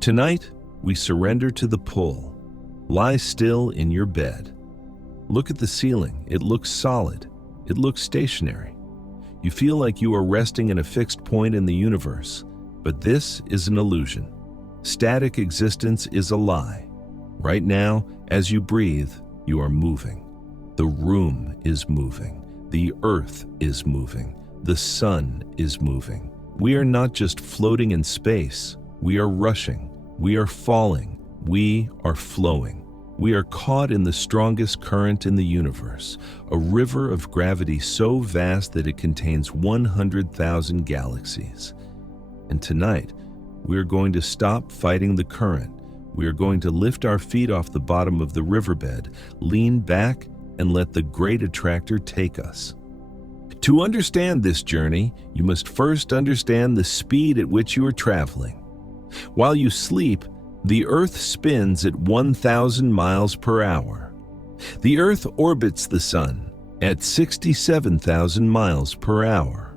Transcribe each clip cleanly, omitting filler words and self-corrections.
Tonight, we surrender to the pull. Lie still in your bed. Look at the ceiling. It looks solid. It looks stationary. You feel like you are resting in a fixed point in the universe, but this is an illusion. Static existence is a lie. Right now, as you breathe, you are moving. The room is moving. The earth is moving. The sun is moving. We are not just floating in space. We are rushing. We are falling. We are flowing. We are caught in the strongest current in the universe, a river of gravity so vast that it contains 100,000 galaxies. And tonight, we are going to stop fighting the current. We are going to lift our feet off the bottom of the riverbed, lean back, and let the Great Attractor take us. To understand this journey, you must first understand the speed at which you are traveling. While you sleep, the Earth spins at 1,000 miles per hour. The Earth orbits the Sun at 67,000 miles per hour.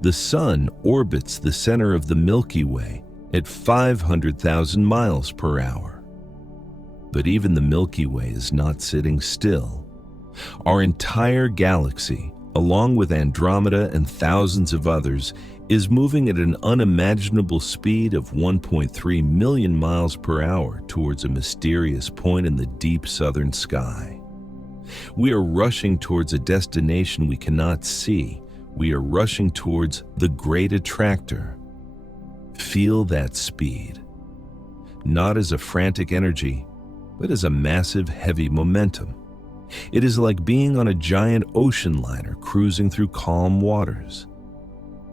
The Sun orbits the center of the Milky Way at 500,000 miles per hour. But even the Milky Way is not sitting still. Our entire galaxy, along with Andromeda and thousands of others, is moving at an unimaginable speed of 1.3 million miles per hour towards a mysterious point in the deep southern sky. We are rushing towards a destination we cannot see. We are rushing towards the Great Attractor. Feel that speed, not as a frantic energy, but as a massive, heavy momentum. It is like being on a giant ocean liner cruising through calm waters.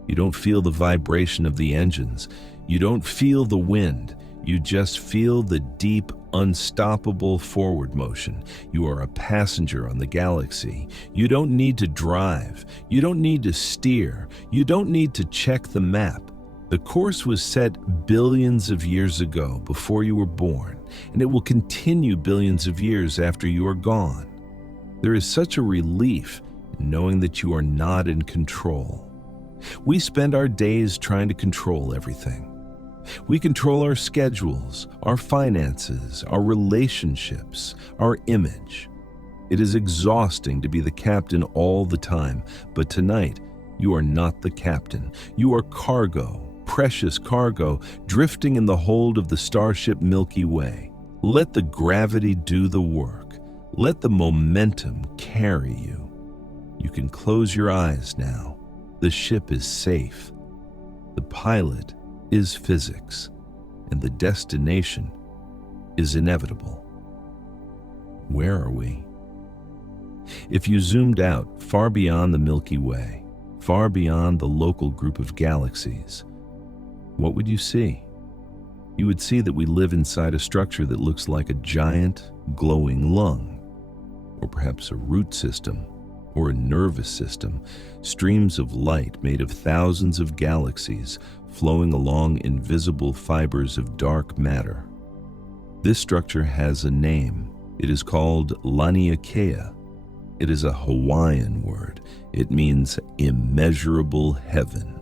You don't feel the vibration of the engines. You don't feel the wind. You just feel the deep, unstoppable forward motion. You are a passenger on the galaxy. You don't need to drive. You don't need to steer. You don't need to check the map. The course was set billions of years ago, before you were born, and it will continue billions of years after you are gone. There is such a relief in knowing that you are not in control. We spend our days trying to control everything. We control our schedules, our finances, our relationships, our image. It is exhausting to be the captain all the time, but tonight, you are not the captain. You are cargo, precious cargo, drifting in the hold of the starship Milky Way. Let the gravity do the work. Let the momentum carry you. You can close your eyes now. The ship is safe. The pilot is physics, and the destination is inevitable. Where are we? If you zoomed out far beyond the Milky Way, far beyond the local group of galaxies, what would you see? You would see that we live inside a structure that looks like a giant, glowing lung, or perhaps a root system, or a nervous system, streams of light made of thousands of galaxies flowing along invisible fibers of dark matter. This structure has a name. It is called Laniakea. It is a Hawaiian word. It means immeasurable heaven.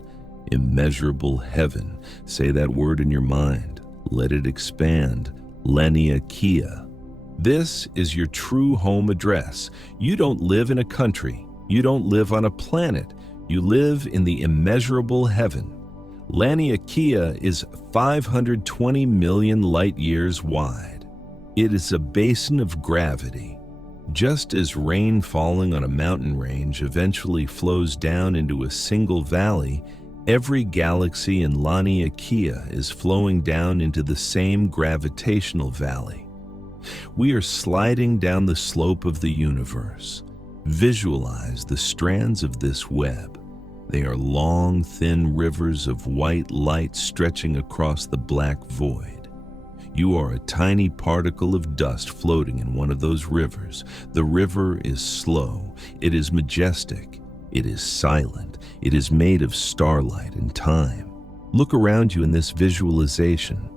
Immeasurable heaven. Say that word in your mind. Let it expand. Laniakea. This is your true home address. You don't live in a country. You don't live on a planet. You live in the immeasurable heaven. Laniakea is 520 million light years wide. It is a basin of gravity. Just as rain falling on a mountain range eventually flows down into a single valley, every galaxy in Laniakea is flowing down into the same gravitational valley. We are sliding down the slope of the universe. Visualize the strands of this web. They are long, thin rivers of white light stretching across the black void. You are a tiny particle of dust floating in one of those rivers. The river is slow. It is majestic. It is silent. It is made of starlight and time. Look around you in this visualization.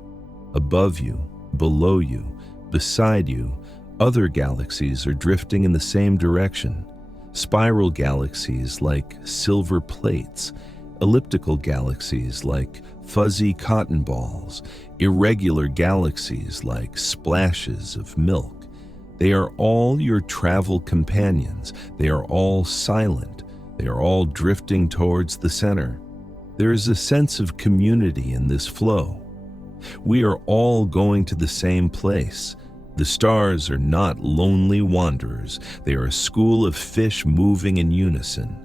Above you, below you, beside you, other galaxies are drifting in the same direction. Spiral galaxies like silver plates, elliptical galaxies like fuzzy cotton balls, irregular galaxies like splashes of milk. They are all your travel companions. They are all silent. They are all drifting towards the center. There is a sense of community in this flow. We are all going to the same place. The stars are not lonely wanderers. They are a school of fish moving in unison.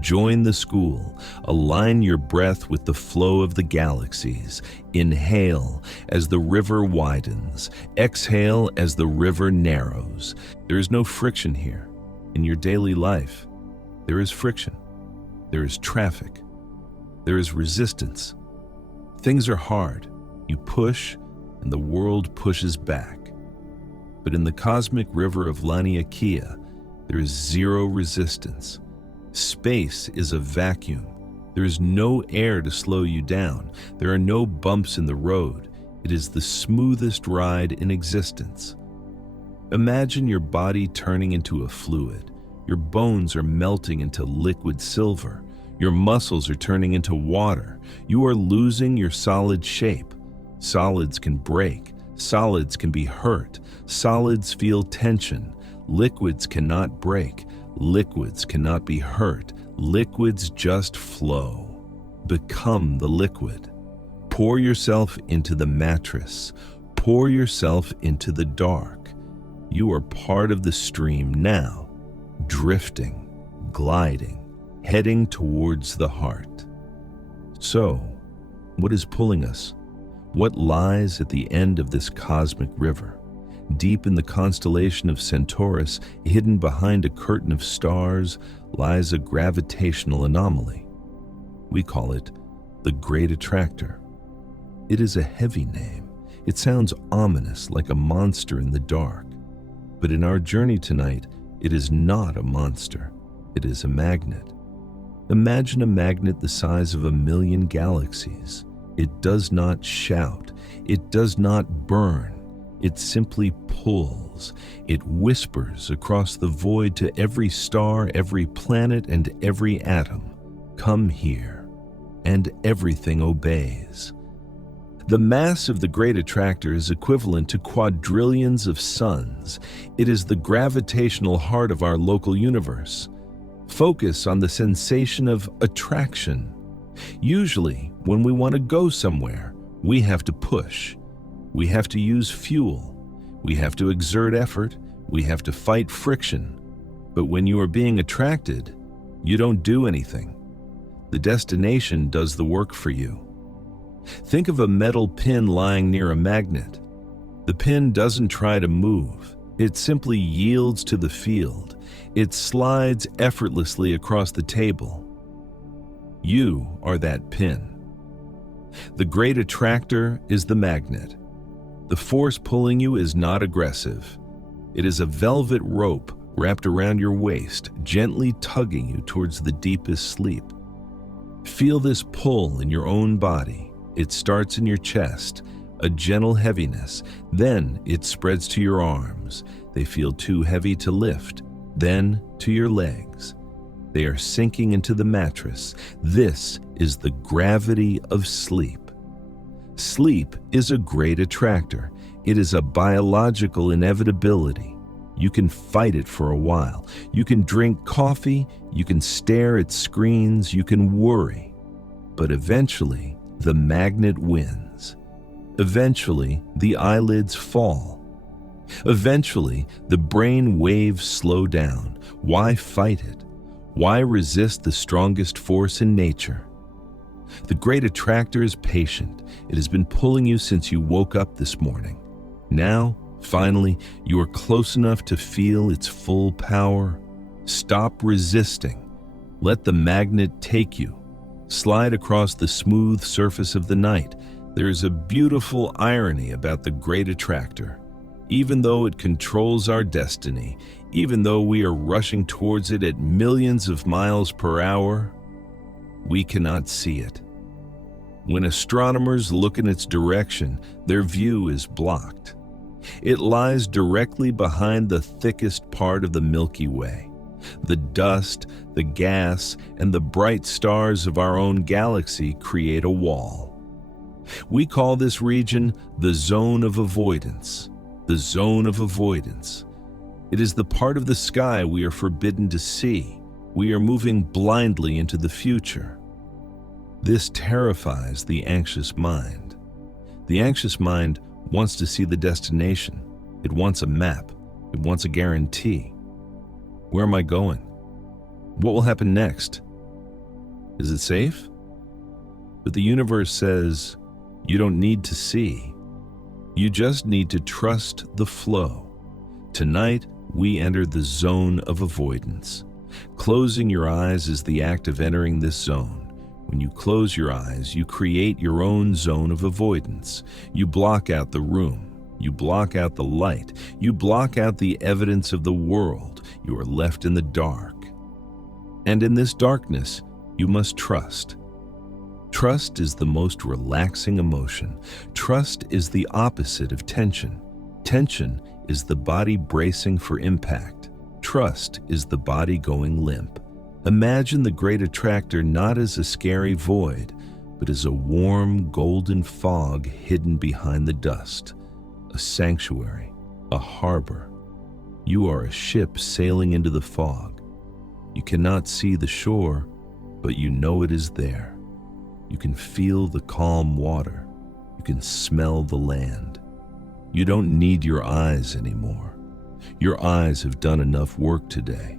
Join the school. Align your breath with the flow of the galaxies. Inhale as the river widens. Exhale as the river narrows. There is no friction here. In your daily life, there is friction. There is traffic. There is resistance. Things are hard. You push, and the world pushes back. But in the cosmic river of Laniakea, there is zero resistance. Space is a vacuum. There is no air to slow you down. There are no bumps in the road. It is the smoothest ride in existence. Imagine your body turning into a fluid. Your bones are melting into liquid silver. Your muscles are turning into water. You are losing your solid shape. Solids can break. Solids can be hurt. Solids feel tension. Liquids cannot break. Liquids cannot be hurt. Liquids just flow. Become the liquid. Pour yourself into the mattress. Pour yourself into the dark. You are part of the stream now, drifting, gliding, heading towards the heart. So, what is pulling us? What lies at the end of this cosmic river? Deep in the constellation of Centaurus, hidden behind a curtain of stars, lies a gravitational anomaly. We call it the Great Attractor. It is a heavy name. It sounds ominous, like a monster in the dark. But in our journey tonight, it is not a monster. It is a magnet. Imagine a magnet the size of 1,000,000 galaxies. It does not shout. It does not burn. It simply pulls. It whispers across the void to every star, every planet, and every atom. Come here. And everything obeys. The mass of the Great Attractor is equivalent to quadrillions of suns. It is the gravitational heart of our local universe. Focus on the sensation of attraction. Usually, when we want to go somewhere, we have to push. We have to use fuel. We have to exert effort. We have to fight friction. But when you are being attracted, you don't do anything. The destination does the work for you. Think of a metal pin lying near a magnet. The pin doesn't try to move. It simply yields to the field. It slides effortlessly across the table. You are that pin. The Great Attractor is the magnet. The force pulling you is not aggressive. It is a velvet rope wrapped around your waist, gently tugging you towards the deepest sleep. Feel this pull in your own body. It starts in your chest, a gentle heaviness. Then it spreads to your arms. They feel too heavy to lift. Then to your legs. They are sinking into the mattress. This is the gravity of sleep. Sleep is a great attractor. It is a biological inevitability. You can fight it for a while. You can drink coffee. You can stare at screens. You can worry. But eventually, the magnet wins. Eventually, the eyelids fall. Eventually, the brain waves slow down. Why fight it? Why resist the strongest force in nature? The Great Attractor is patient. It has been pulling you since you woke up this morning. Now, finally, you are close enough to feel its full power. Stop resisting. Let the magnet take you. Slide across the smooth surface of the night. There is a beautiful irony about the Great Attractor. Even though it controls our destiny, even though we are rushing towards it at millions of miles per hour, we cannot see it. When astronomers look in its direction, their view is blocked. It lies directly behind the thickest part of the Milky Way. The dust, the gas, and the bright stars of our own galaxy create a wall. We call this region the Zone of Avoidance. The Zone of Avoidance. It is the part of the sky we are forbidden to see. We are moving blindly into the future. This terrifies the anxious mind. The anxious mind wants to see the destination. It wants a map. It wants a guarantee. Where am I going? What will happen next? Is it safe? But the universe says, you don't need to see. You just need to trust the flow. Tonight, we enter the Zone of Avoidance. Closing your eyes is the act of entering this zone. When you close your eyes, you create your own zone of avoidance. You block out the room. You block out the light. You block out the evidence of the world. You are left in the dark. And in this darkness, you must trust. Trust is the most relaxing emotion. Trust is the opposite of tension. Tension is the body bracing for impact. Trust is the body going limp. Imagine the Great Attractor not as a scary void, but as a warm, golden fog hidden behind the dust. A sanctuary, a harbor. You are a ship sailing into the fog. You cannot see the shore, but you know it is there. You can feel the calm water. You can smell the land. You don't need your eyes anymore. Your eyes have done enough work today.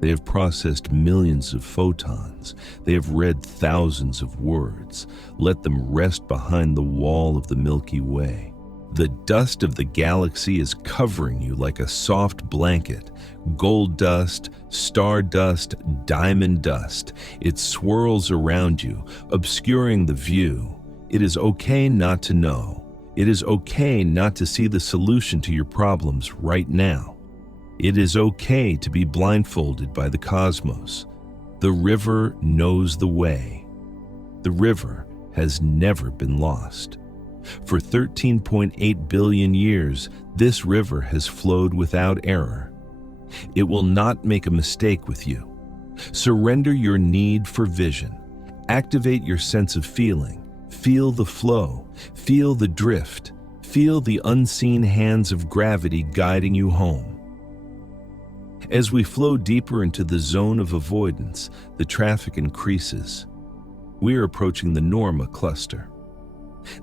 They have processed millions of photons. They have read thousands of words. Let them rest behind the wall of the Milky Way. The dust of the galaxy is covering you like a soft blanket. Gold dust, star dust, diamond dust. It swirls around you, obscuring the view. It is okay not to know. It is okay not to see the solution to your problems right now. It is okay to be blindfolded by the cosmos. The river knows the way. The river has never been lost. For 13.8 billion years, this river has flowed without error. It will not make a mistake with you. Surrender your need for vision. Activate your sense of feeling. Feel the flow. Feel the drift. Feel the unseen hands of gravity guiding you home. As we flow deeper into the Zone of Avoidance, the traffic increases. We are approaching the Norma cluster.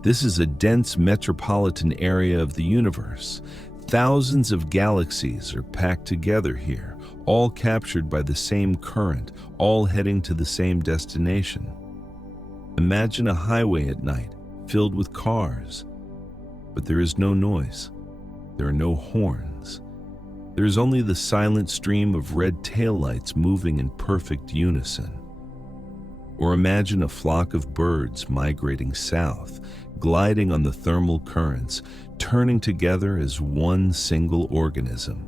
This is a dense metropolitan area of the universe. Thousands of galaxies are packed together here, all captured by the same current, all heading to the same destination. Imagine a highway at night, filled with cars. But there is no noise. There are no horns. There is only the silent stream of red taillights moving in perfect unison. Or imagine a flock of birds migrating south, gliding on the thermal currents, turning together as one single organism.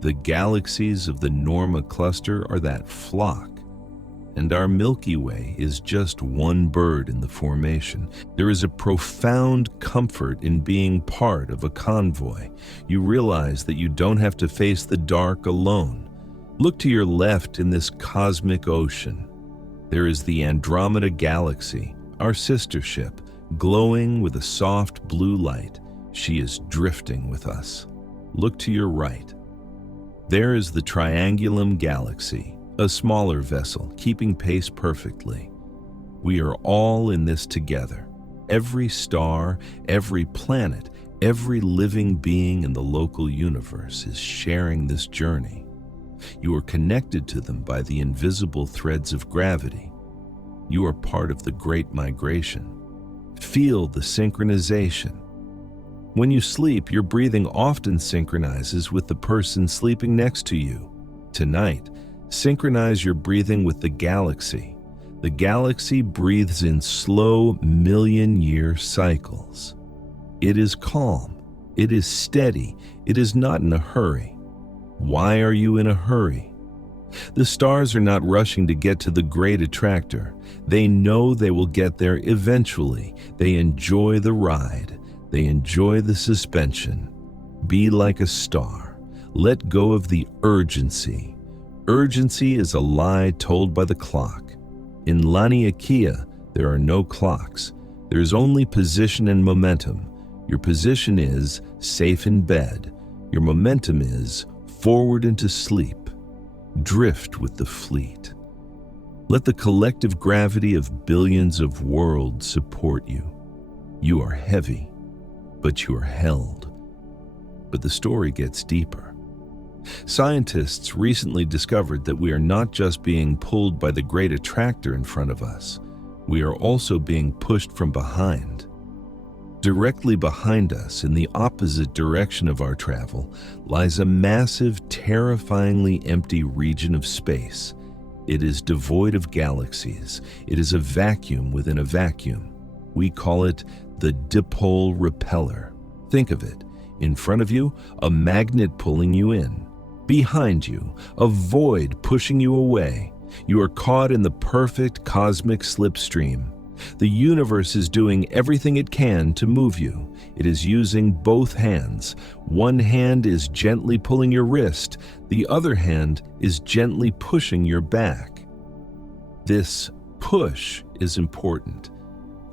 The galaxies of the Norma cluster are that flock, and our Milky Way is just one bird in the formation. There is a profound comfort in being part of a convoy. You realize that you don't have to face the dark alone. Look to your left in this cosmic ocean. There is the Andromeda Galaxy, our sister ship, glowing with a soft blue light. She is drifting with us. Look to your right. There is the Triangulum Galaxy, a smaller vessel, keeping pace perfectly. We are all in this together. Every star, every planet, every living being in the local universe is sharing this journey. You are connected to them by the invisible threads of gravity. You are part of the Great Migration. Feel the synchronization. When you sleep, your breathing often synchronizes with the person sleeping next to you. Tonight, synchronize your breathing with the galaxy. The galaxy breathes in slow million-year cycles. It is calm. It is steady. It is not in a hurry. Why are you in a hurry? The stars are not rushing to get to the Great Attractor. They know they will get there eventually. They enjoy the ride. They enjoy the suspension. Be like a star. Let go of the urgency. Urgency is a lie told by the clock. In Laniakea, there are no clocks. There is only position and momentum. Your position is safe in bed. Your momentum is forward into sleep. Drift with the fleet. Let the collective gravity of billions of worlds support you. You are heavy, but you are held. But the story gets deeper. Scientists recently discovered that we are not just being pulled by the Great Attractor in front of us, we are also being pushed from behind. Directly behind us, in the opposite direction of our travel, lies a massive, terrifyingly empty region of space. It is devoid of galaxies. It is a vacuum within a vacuum. We call it the Dipole Repeller. Think of it. In front of you, a magnet pulling you in. Behind you, a void pushing you away. You are caught in the perfect cosmic slipstream. The universe is doing everything it can to move you. It is using both hands. One hand is gently pulling your wrist. The other hand is gently pushing your back. This push is important.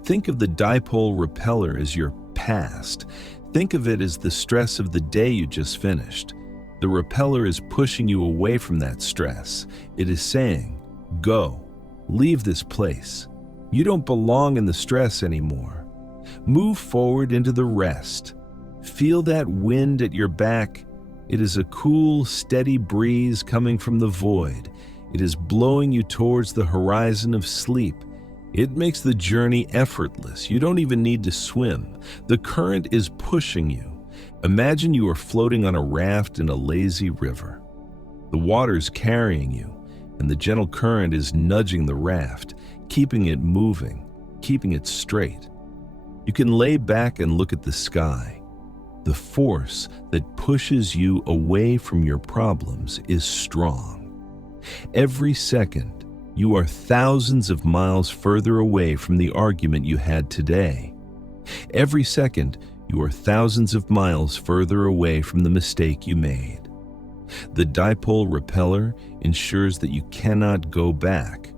Think of the dipole repeller as your past. Think of it as the stress of the day you just finished. The repeller is pushing you away from that stress. It is saying, go, leave this place. You don't belong in the stress anymore. Move forward into the rest. Feel that wind at your back. It is a cool, steady breeze coming from the void. It is blowing you towards the horizon of sleep. It makes the journey effortless. You don't even need to swim. The current is pushing you. Imagine you are floating on a raft in a lazy river. The water's carrying you, and the gentle current is nudging the raft, keeping it moving, keeping it straight. You can lay back and look at the sky. The force that pushes you away from your problems is strong. Every second, you are thousands of miles further away from the argument you had today. Every second, you are thousands of miles further away from the mistake you made. The dipole repeller ensures that you cannot go back.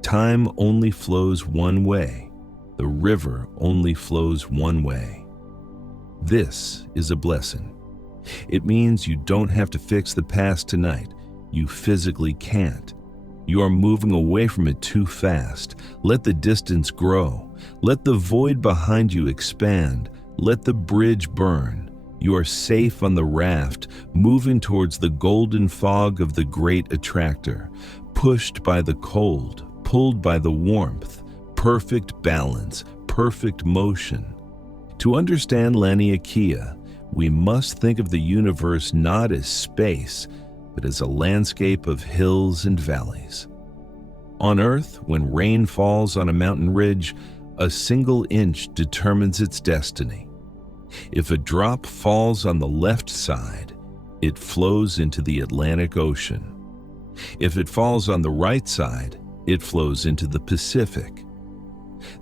Time only flows one way. The river only flows one way. This is a blessing. It means you don't have to fix the past tonight. You physically can't. You are moving away from it too fast. Let the distance grow. Let the void behind you expand. Let the bridge burn. You are safe on the raft, moving towards the golden fog of the Great Attractor, pushed by the cold, pulled by the warmth, perfect balance, perfect motion. To understand Laniakea, we must think of the universe not as space, but as a landscape of hills and valleys. On Earth, when rain falls on a mountain ridge, a single inch determines its destiny. If a drop falls on the left side, it flows into the Atlantic Ocean. If it falls on the right side, it flows into the Pacific.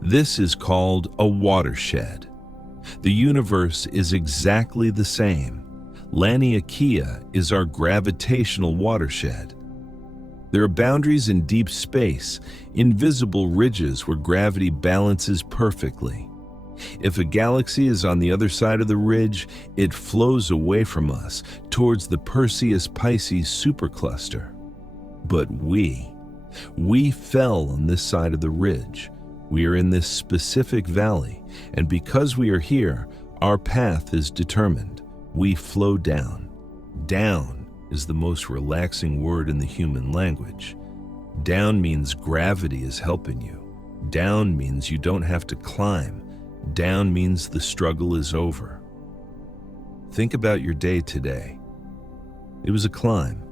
This is called a watershed. The universe is exactly the same. Laniakea is our gravitational watershed. There are boundaries in deep space, invisible ridges where gravity balances perfectly. If a galaxy is on the other side of the ridge, it flows away from us towards the Perseus-Pisces supercluster. But we fell on this side of the ridge. We are in this specific valley, and because we are here, our path is determined. We flow down. Down is the most relaxing word in the human language. Down means gravity is helping you. Down means you don't have to climb. Down means the struggle is over. Think about your day today. It was a climb.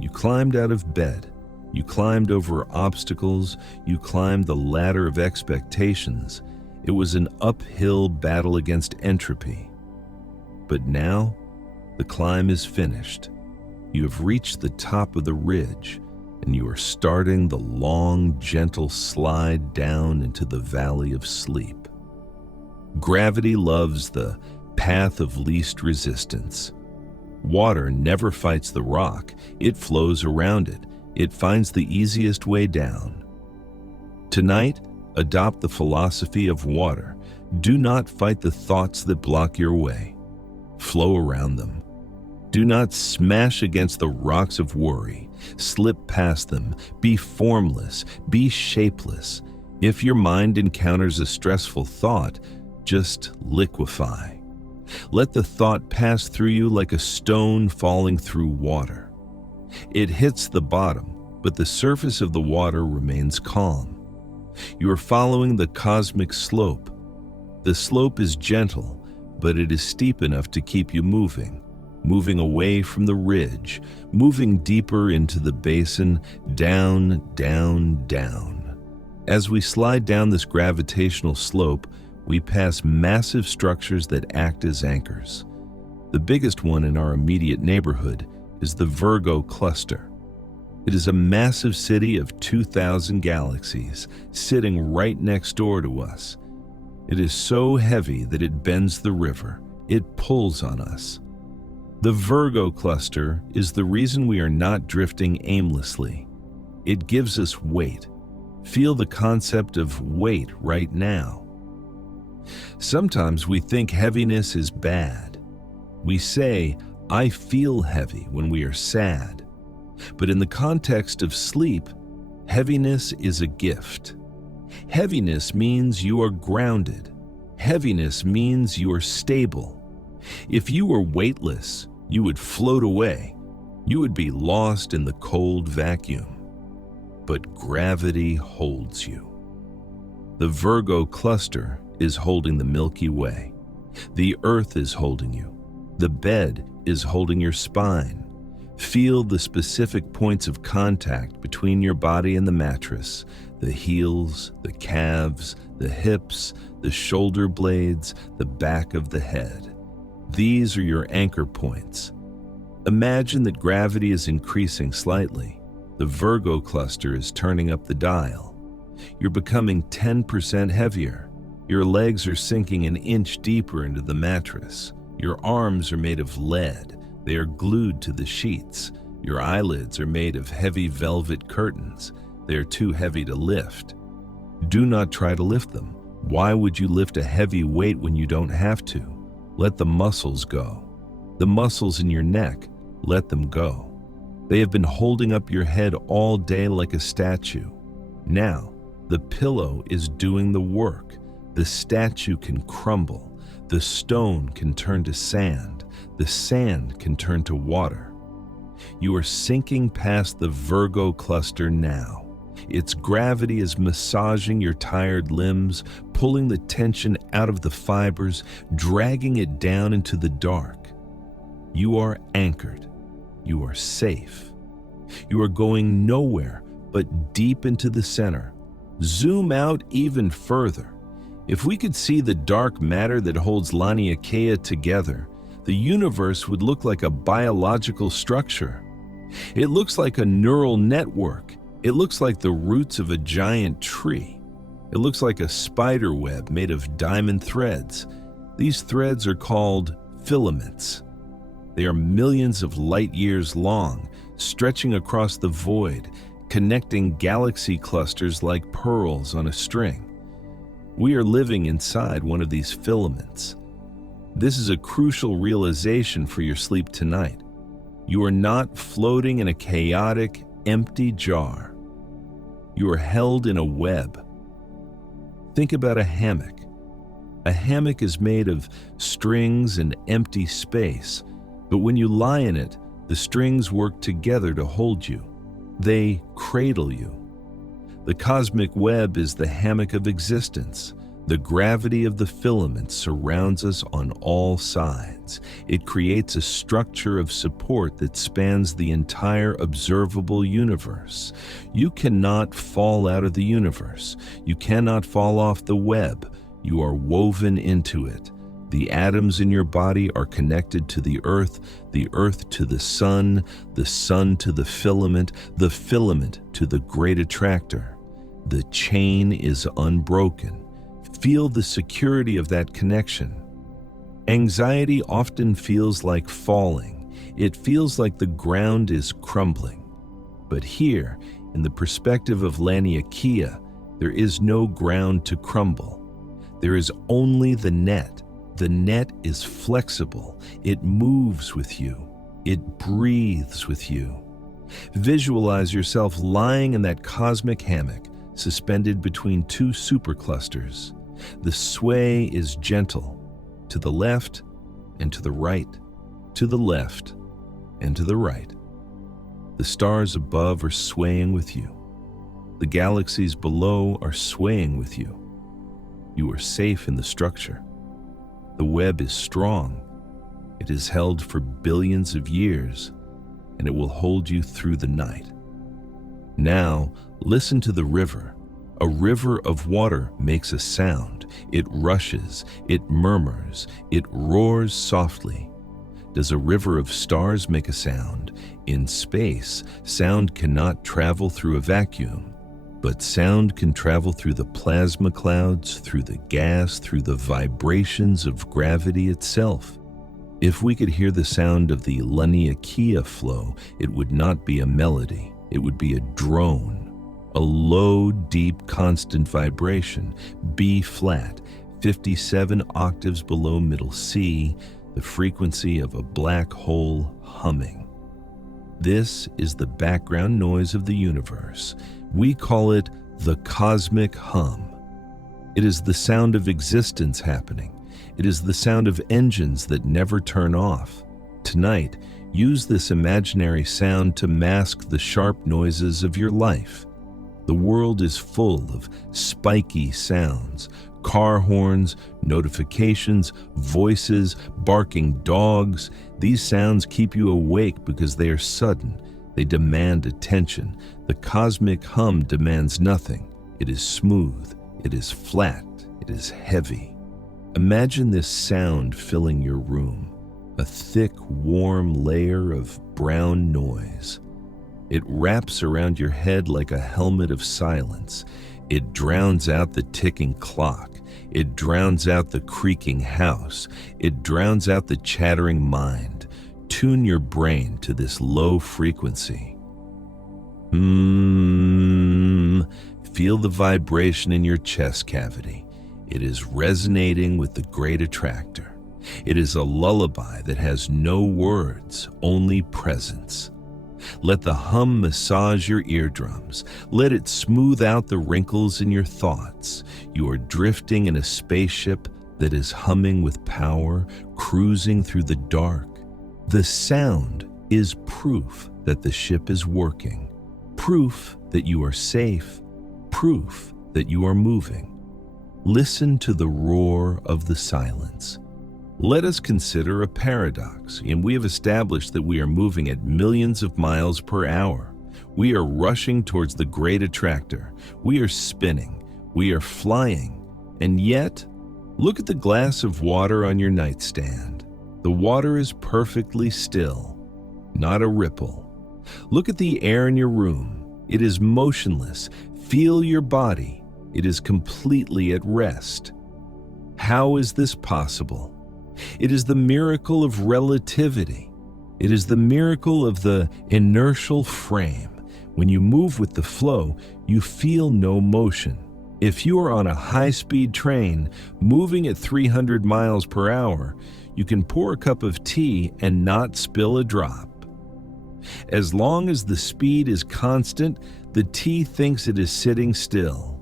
You climbed out of bed. You climbed over obstacles. You climbed the ladder of expectations. It was an uphill battle against entropy. But now, the climb is finished. You have reached the top of the ridge, and you are starting the long, gentle slide down into the valley of sleep. Gravity loves the path of least resistance. Water never fights the rock. It flows around it. It finds the easiest way down. Tonight, adopt the philosophy of water. Do not fight the thoughts that block your way. Flow around them. Do not smash against the rocks of worry. Slip past them. Be formless. Be shapeless. If your mind encounters a stressful thought, just liquefy. Let the thought pass through you like a stone falling through water. It hits the bottom, but the surface of the water remains calm. You are following the cosmic slope. The slope is gentle, but it is steep enough to keep you moving away from the ridge, moving deeper into the basin, down, down, down. As we slide down this gravitational slope, we pass massive structures that act as anchors. The biggest one in our immediate neighborhood is the Virgo cluster. It is a massive city of 2,000 galaxies sitting right next door to us. It is so heavy that it bends the river. It pulls on us. The Virgo cluster is the reason we are not drifting aimlessly. It gives us weight. Feel the concept of weight right now. Sometimes we think heaviness is bad. We say, "I feel heavy" when we are sad. But in the context of sleep, heaviness is a gift. Heaviness means you are grounded. Heaviness means you are stable. If you were weightless, you would float away. You would be lost in the cold vacuum. But gravity holds you. The Virgo cluster is holding the Milky Way. The Earth is holding you. The bed is holding your spine. Feel the specific points of contact between your body and the mattress, the heels, the calves, the hips, the shoulder blades, the back of the head. These are your anchor points. Imagine that gravity is increasing slightly. The Virgo cluster is turning up the dial. You're becoming 10% heavier. Your legs are sinking an inch deeper into the mattress. Your arms are made of lead. They are glued to the sheets. Your eyelids are made of heavy velvet curtains. They are too heavy to lift. Do not try to lift them. Why would you lift a heavy weight when you don't have to? Let the muscles go. The muscles in your neck, let them go. They have been holding up your head all day like a statue. Now, the pillow is doing the work. The statue can crumble. The stone can turn to sand. The sand can turn to water. You are sinking past the Virgo cluster now. Its gravity is massaging your tired limbs, pulling the tension out of the fibers, dragging it down into the dark. You are anchored. You are safe. You are going nowhere but deep into the center. Zoom out even further. If we could see the dark matter that holds Laniakea together, the universe would look like a biological structure. It looks like a neural network. It looks like the roots of a giant tree. It looks like a spider web made of diamond threads. These threads are called filaments. They are millions of light years long, stretching across the void, connecting galaxy clusters like pearls on a string. We are living inside one of these filaments. This is a crucial realization for your sleep tonight. You are not floating in a chaotic, empty jar. You are held in a web. Think about a hammock. A hammock is made of strings and empty space, but when you lie in it, the strings work together to hold you. They cradle you. The cosmic web is the hammock of existence. The gravity of the filament surrounds us on all sides. It creates a structure of support that spans the entire observable universe. You cannot fall out of the universe. You cannot fall off the web. You are woven into it. The atoms in your body are connected to the earth to the sun to the filament to the Great Attractor. The chain is unbroken. Feel the security of that connection. Anxiety often feels like falling. It feels like the ground is crumbling. But here, in the perspective of Laniakea, there is no ground to crumble. There is only the net. The net is flexible. It moves with you. It breathes with you. Visualize yourself lying in that cosmic hammock, suspended between two superclusters. The sway is gentle, to the left and to the right, to the left and to the right. The stars above are swaying with you. The galaxies below are swaying with you. You are safe in the structure. The web is strong. It is held for billions of years, and it will hold you through the night. Now, listen to the river. A river of water makes a sound. It rushes, it murmurs, it roars softly. Does a river of stars make a sound? In space, sound cannot travel through a vacuum, but sound can travel through the plasma clouds, through the gas, through the vibrations of gravity itself. If we could hear the sound of the Laniakea flow, it would not be a melody, it would be a drone, a low, deep, constant vibration, B flat, 57 octaves below middle C, the frequency of a black hole humming. This is the background noise of the universe. We call it the cosmic hum. It is the sound of existence happening. It is the sound of engines that never turn off. Tonight, use this imaginary sound to mask the sharp noises of your life. The world is full of spiky sounds, car horns, notifications, voices, barking dogs. These sounds keep you awake because they are sudden. They demand attention. The cosmic hum demands nothing. It is smooth. It is flat. It is heavy. Imagine this sound filling your room, a thick, warm layer of brown noise. It wraps around your head like a helmet of silence. It drowns out the ticking clock. It drowns out the creaking house. It drowns out the chattering mind. Tune your brain to this low frequency. Feel the vibration in your chest cavity. It is resonating with the Great Attractor. It is a lullaby that has no words, only presence. Let the hum massage your eardrums. Let it smooth out the wrinkles in your thoughts. You are drifting in a spaceship that is humming with power, cruising through the dark. The sound is proof that the ship is working, proof that you are safe, proof that you are moving. Listen to the roar of the silence. Let us consider a paradox, and we have established that we are moving at millions of miles per hour. We are rushing towards the Great Attractor. We are spinning. We are flying. And yet, look at the glass of water on your nightstand. The water is perfectly still, not a ripple. Look at the air in your room. It is motionless. Feel your body. It is completely at rest. How is this possible? It is the miracle of relativity. It is the miracle of the inertial frame. When you move with the flow, you feel no motion. If you are on a high-speed train moving at 300 miles per hour, you can pour a cup of tea and not spill a drop. As long as the speed is constant, the tea thinks it is sitting still.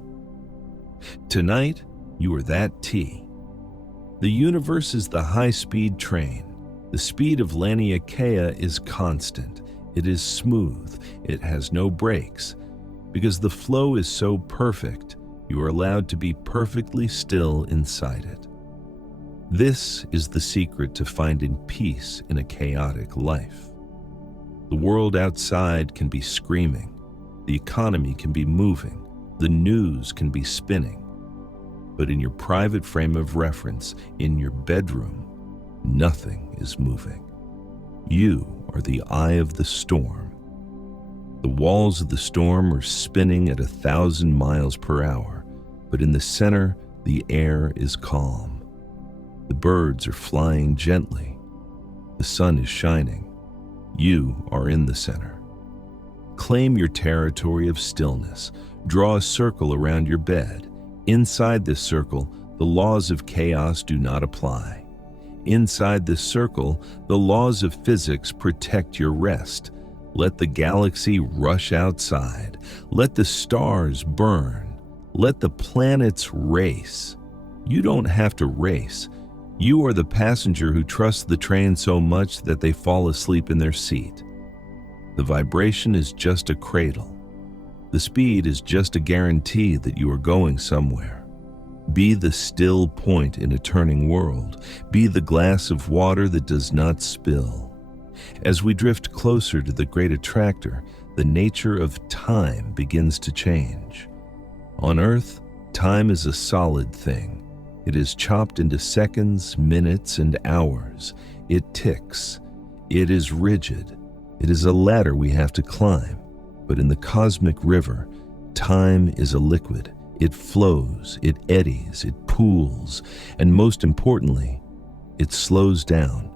Tonight, you are that tea. The universe is the high-speed train. The speed of Laniakea is constant. It is smooth. It has no brakes. Because the flow is so perfect, you are allowed to be perfectly still inside it. This is the secret to finding peace in a chaotic life. The world outside can be screaming. The economy can be moving. The news can be spinning. But in your private frame of reference, in your bedroom, nothing is moving. You are the eye of the storm. The walls of the storm are spinning at 1,000 miles per hour, but in the center, the air is calm. The birds are flying gently. The sun is shining. You are in the center. Claim your territory of stillness. Draw a circle around your bed. Inside this circle, the laws of chaos do not apply. Inside this circle, the laws of physics protect your rest. Let the galaxy rush outside. Let the stars burn. Let the planets race. You don't have to race. You are the passenger who trusts the train so much that they fall asleep in their seat. The vibration is just a cradle. The speed is just a guarantee that you are going somewhere. Be the still point in a turning world. Be the glass of water that does not spill. As we drift closer to the Great Attractor, the nature of time begins to change. On Earth, time is a solid thing. It is chopped into seconds, minutes, and hours. It ticks. It is rigid. It is a ladder we have to climb. But in the cosmic river, time is a liquid. It flows, it eddies, it pools, and most importantly, it slows down.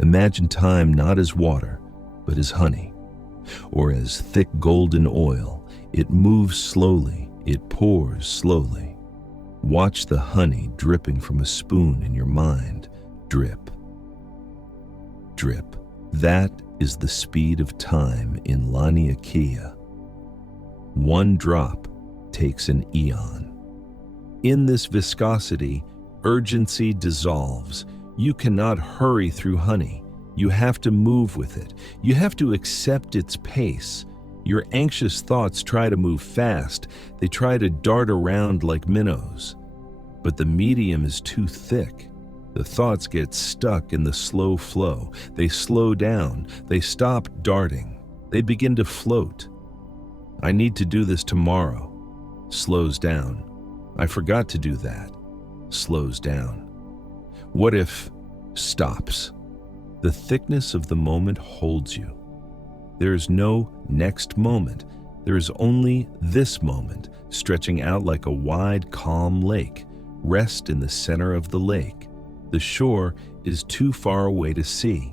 Imagine time not as water, but as honey, or as thick golden oil. It moves slowly, it pours slowly. Watch the honey dripping from a spoon in your mind. Drip. Drip. That is the speed of time in Laniakea. One drop takes an eon. In this viscosity, urgency dissolves. You cannot hurry through honey. You have to move with it. You have to accept its pace. Your anxious thoughts try to move fast. They try to dart around like minnows. But the medium is too thick. The thoughts get stuck in the slow flow. They slow down. They stop darting. They begin to float. I need to do this tomorrow. Slows down. I forgot to do that. Slows down. What if stops? The thickness of the moment holds you. There is no next moment. There is only this moment, stretching out like a wide, calm lake. Rest in the center of the lake. The shore is too far away to see.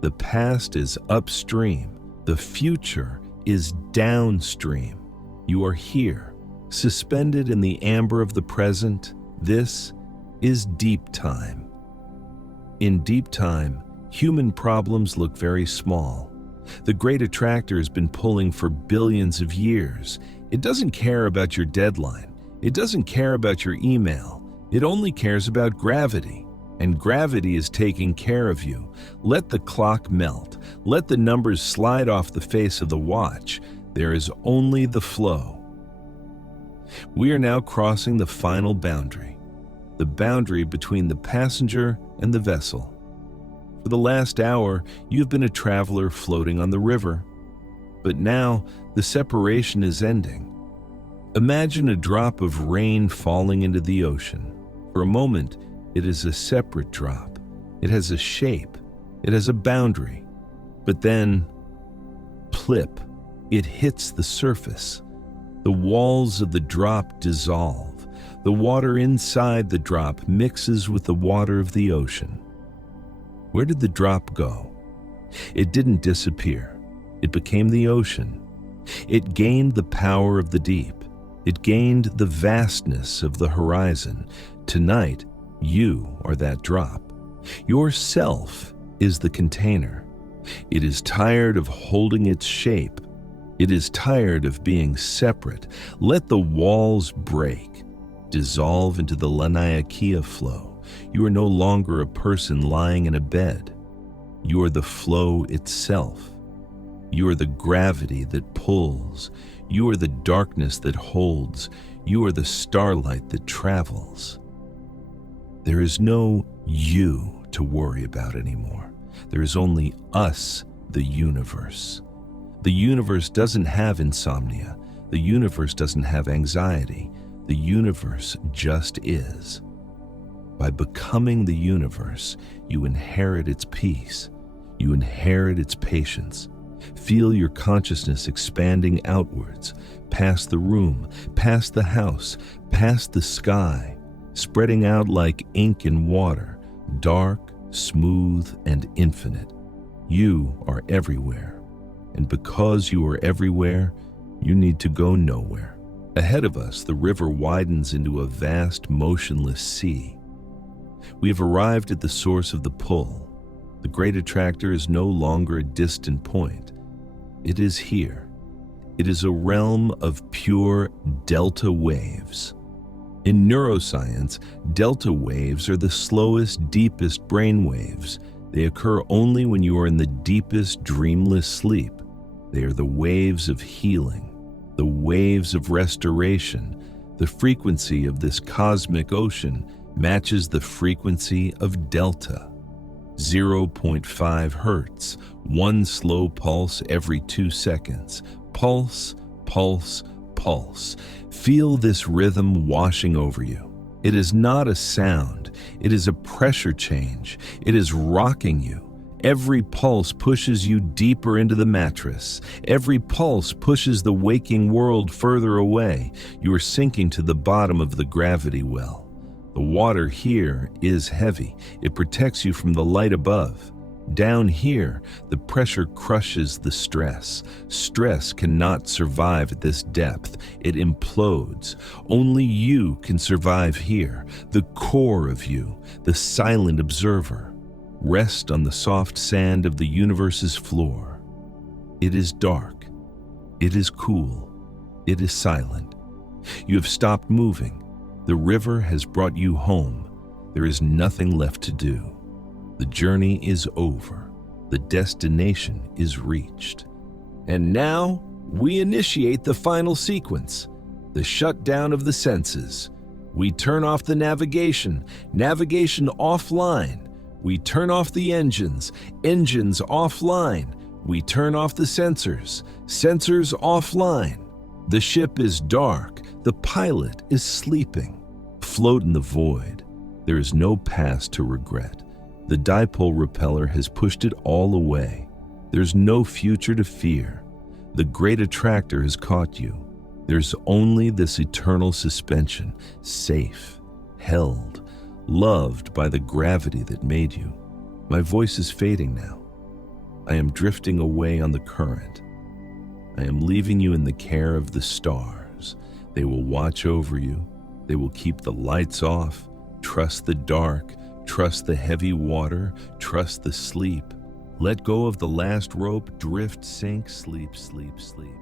The past is upstream. The future is downstream. You are here, suspended in the amber of the present. This is deep time. In deep time, human problems look very small. The Great Attractor has been pulling for billions of years. It doesn't care about your deadline. It doesn't care about your email. It only cares about gravity. And gravity is taking care of you. Let the clock melt. Let the numbers slide off the face of the watch. There is only the flow. We are now crossing the final boundary, the boundary between the passenger and the vessel. For the last hour, you have been a traveler floating on the river. But now, the separation is ending. Imagine a drop of rain falling into the ocean. For a moment, it is a separate drop. It has a shape. It has a boundary. But then, plip, it hits the surface. The walls of the drop dissolve. The water inside the drop mixes with the water of the ocean. Where did the drop go? It didn't disappear. It became the ocean. It gained the power of the deep. It gained the vastness of the horizon. Tonight, you are that drop. Yourself is the container. It is tired of holding its shape. It is tired of being separate. Let the walls break. Dissolve into the Laniakea flow. You are no longer a person lying in a bed. You are the flow itself. You are the gravity that pulls. You are the darkness that holds. You are the starlight that travels. There is no you to worry about anymore. There is only us, the universe. The universe doesn't have insomnia. The universe doesn't have anxiety. The universe just is. By becoming the universe, you inherit its peace. You inherit its patience. Feel your consciousness expanding outwards, past the room, past the house, past the sky, spreading out like ink in water, dark, smooth, and infinite. You are everywhere. And because you are everywhere, you need to go nowhere. Ahead of us, the river widens into a vast, motionless sea. We have arrived at the source of the pull. The Great Attractor is no longer a distant point. It is here. It is a realm of pure delta waves. In neuroscience, delta waves are the slowest, deepest brain waves. They occur only when you are in the deepest, dreamless sleep. They are the waves of healing, the waves of restoration. The frequency of this cosmic ocean matches the frequency of delta. 0.5 hertz, one slow pulse every 2 seconds. Pulse, pulse, pulse. Feel this rhythm washing over you. It is not a sound, it is a pressure change. It is rocking you. Every pulse pushes you deeper into the mattress. Every pulse pushes the waking world further away. You are sinking to the bottom of the gravity well. The water here is heavy. It protects you from the light above. Down here, the pressure crushes the stress. Stress cannot survive at this depth. It implodes. Only you can survive here, the core of you, the silent observer. Rest on the soft sand of the universe's floor. It is dark. It is cool. It is silent. You have stopped moving. The river has brought you home. There is nothing left to do. The journey is over. The destination is reached. And now, we initiate the final sequence, the shutdown of the senses. We turn off the navigation offline. We turn off the engines offline. We turn off the sensors offline. The ship is dark. The pilot is sleeping. Float in the void. There is no past to regret. The Dipole Repeller has pushed it all away. There's no future to fear. The Great Attractor has caught you. There's only this eternal suspension, safe, held, loved by the gravity that made you. My voice is fading now. I am drifting away on the current. I am leaving you in the care of the stars. They will watch over you. They will keep the lights off. Trust the dark. Trust the heavy water. Trust the sleep. Let go of the last rope. Drift, sink, sleep, sleep, sleep.